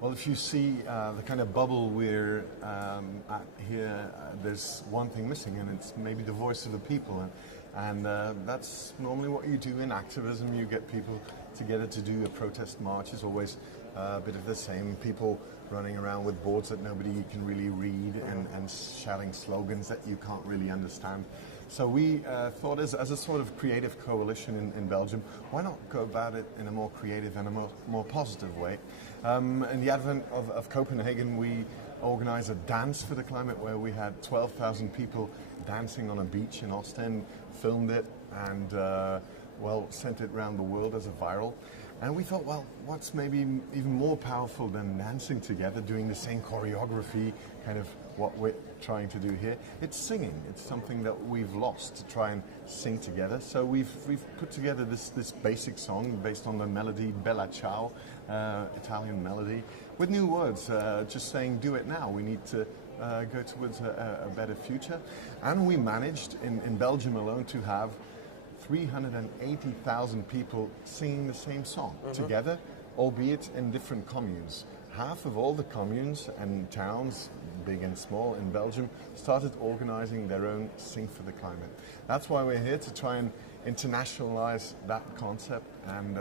Well, if you see the kind of bubble we're at here, there's one thing missing, and it's maybe the voice of the people. And that's normally what you do in activism. You get people together to do a protest march. It's always a bit of the same. People running around with boards that nobody can really read and shouting slogans that you can't really understand. So we thought as a sort of creative coalition in Belgium, why not go about it in a more creative and a more positive way? In the advent of Copenhagen, we organized a dance for the climate where we had 12,000 people dancing on a beach in Ostend, filmed it and sent it around the world as a viral. And we thought, well, what's maybe even more powerful than dancing together, doing the same choreography, kind of what we're trying to do here? It's singing. It's something that we've lost, to try and sing together. So we've put together this basic song based on the melody Bella Ciao, Italian melody, with new words, just saying, do it now. We need to go towards a better future. And we managed, in Belgium alone, to have 380,000 people singing the same song together, albeit in different communes. Half of all the communes and towns, big and small, in Belgium started organizing their own Sing for the Climate. That's why we're here, to try and internationalize that concept and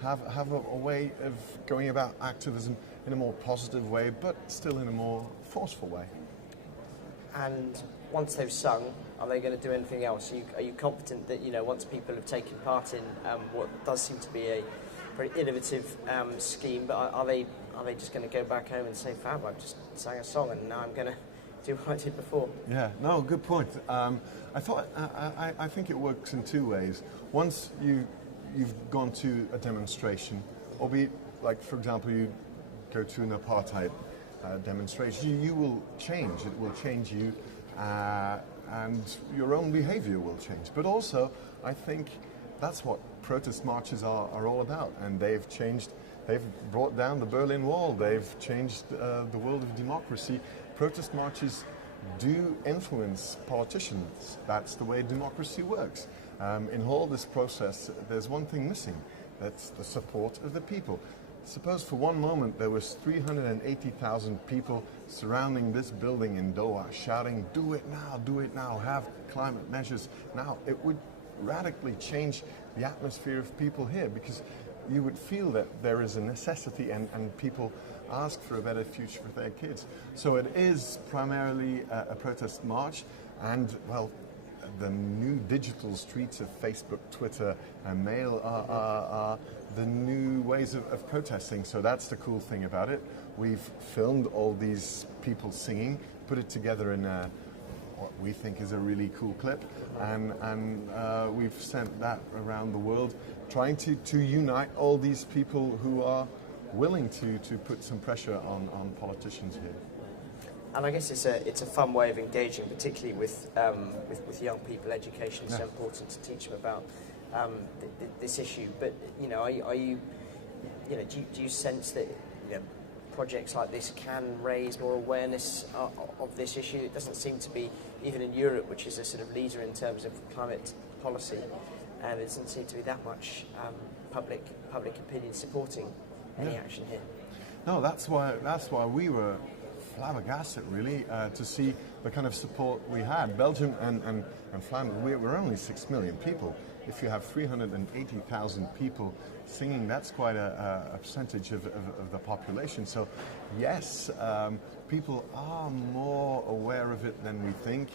have a way of going about activism in a more positive way, but still in a more forceful way. And once they've sung, are they going to do anything else? Are you confident that, once people have taken part in what does seem to be a very innovative scheme, but are they just going to go back home and say, fab, I've just sang a song and now I'm going to do what I did before? Yeah, no, good point. I think it works in two ways. Once you've gone to a demonstration, albeit, like, for example, you go to an apartheid demonstration, you will change. It will change you, and your own behavior will change. But also, I think that's what protest marches are all about. And they've brought down the Berlin Wall. They've changed the world of democracy. Protest marches do influence politicians. That's the way democracy works. In all this process, there's one thing missing. That's the support of the people. Suppose for one moment there was 380,000 people surrounding this building in Doha shouting, do it now, have climate measures now. It would radically change the atmosphere of people here, because you would feel that there is a necessity and people ask for a better future for their kids. So it is primarily a protest march, and, well, the new digital streets of Facebook, Twitter and mail are the new ways of protesting. So that's the cool thing about it. We've filmed all these people singing, put it together in what we think is a really cool clip, and we've sent that around the world, trying to unite all these people who are willing to put some pressure on politicians here. And I guess it's a fun way of engaging, particularly with young people. Education is so important to teach them about this issue. But are you do you sense that projects like this can raise more awareness of this issue? It doesn't seem to be, even in Europe, which is a sort of leader in terms of climate policy, and it doesn't seem to be that much public opinion supporting any action here. No, that's why we were flabbergasted, really, to see the kind of support we had. Belgium and Flanders, we're only 6 million people. If you have 380,000 people singing, that's quite a percentage of the population. So, yes, people are more aware of it than we think,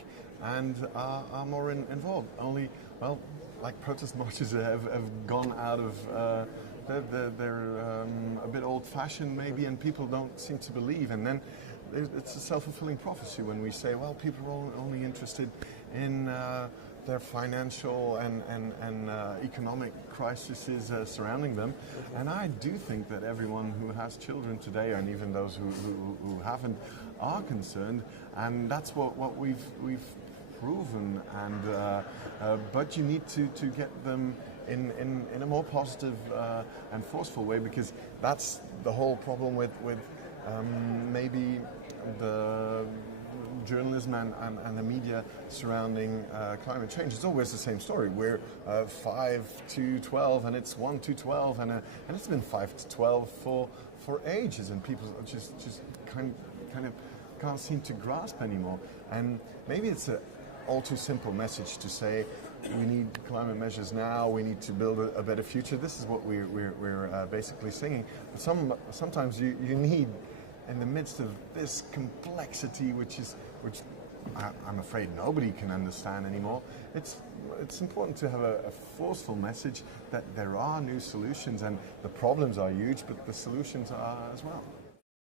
and are more involved. Only, well, like protest marches have gone out of... They're a bit old-fashioned, maybe, and people don't seem to believe. And then it's a self-fulfilling prophecy when we say, well, people are only interested in their financial and economic crises surrounding them. And I do think that everyone who has children today, and even those who haven't, are concerned. And that's what we've proven. And but you need to get them in a more positive and forceful way, because that's the whole problem with maybe the journalism and the media surrounding climate change. It's always the same story. We're 5 to 12, and it's 1 to 12, and it's been 5 to 12 for for ages, and people just kind of can't seem to grasp anymore. And maybe it's a all too simple message to say we need climate measures now, we need to build a better future. This is what we're basically singing. But sometimes you need, in the midst of this complexity, which I'm afraid nobody can understand anymore, it's important to have a forceful message that there are new solutions, and the problems are huge, but the solutions are as well.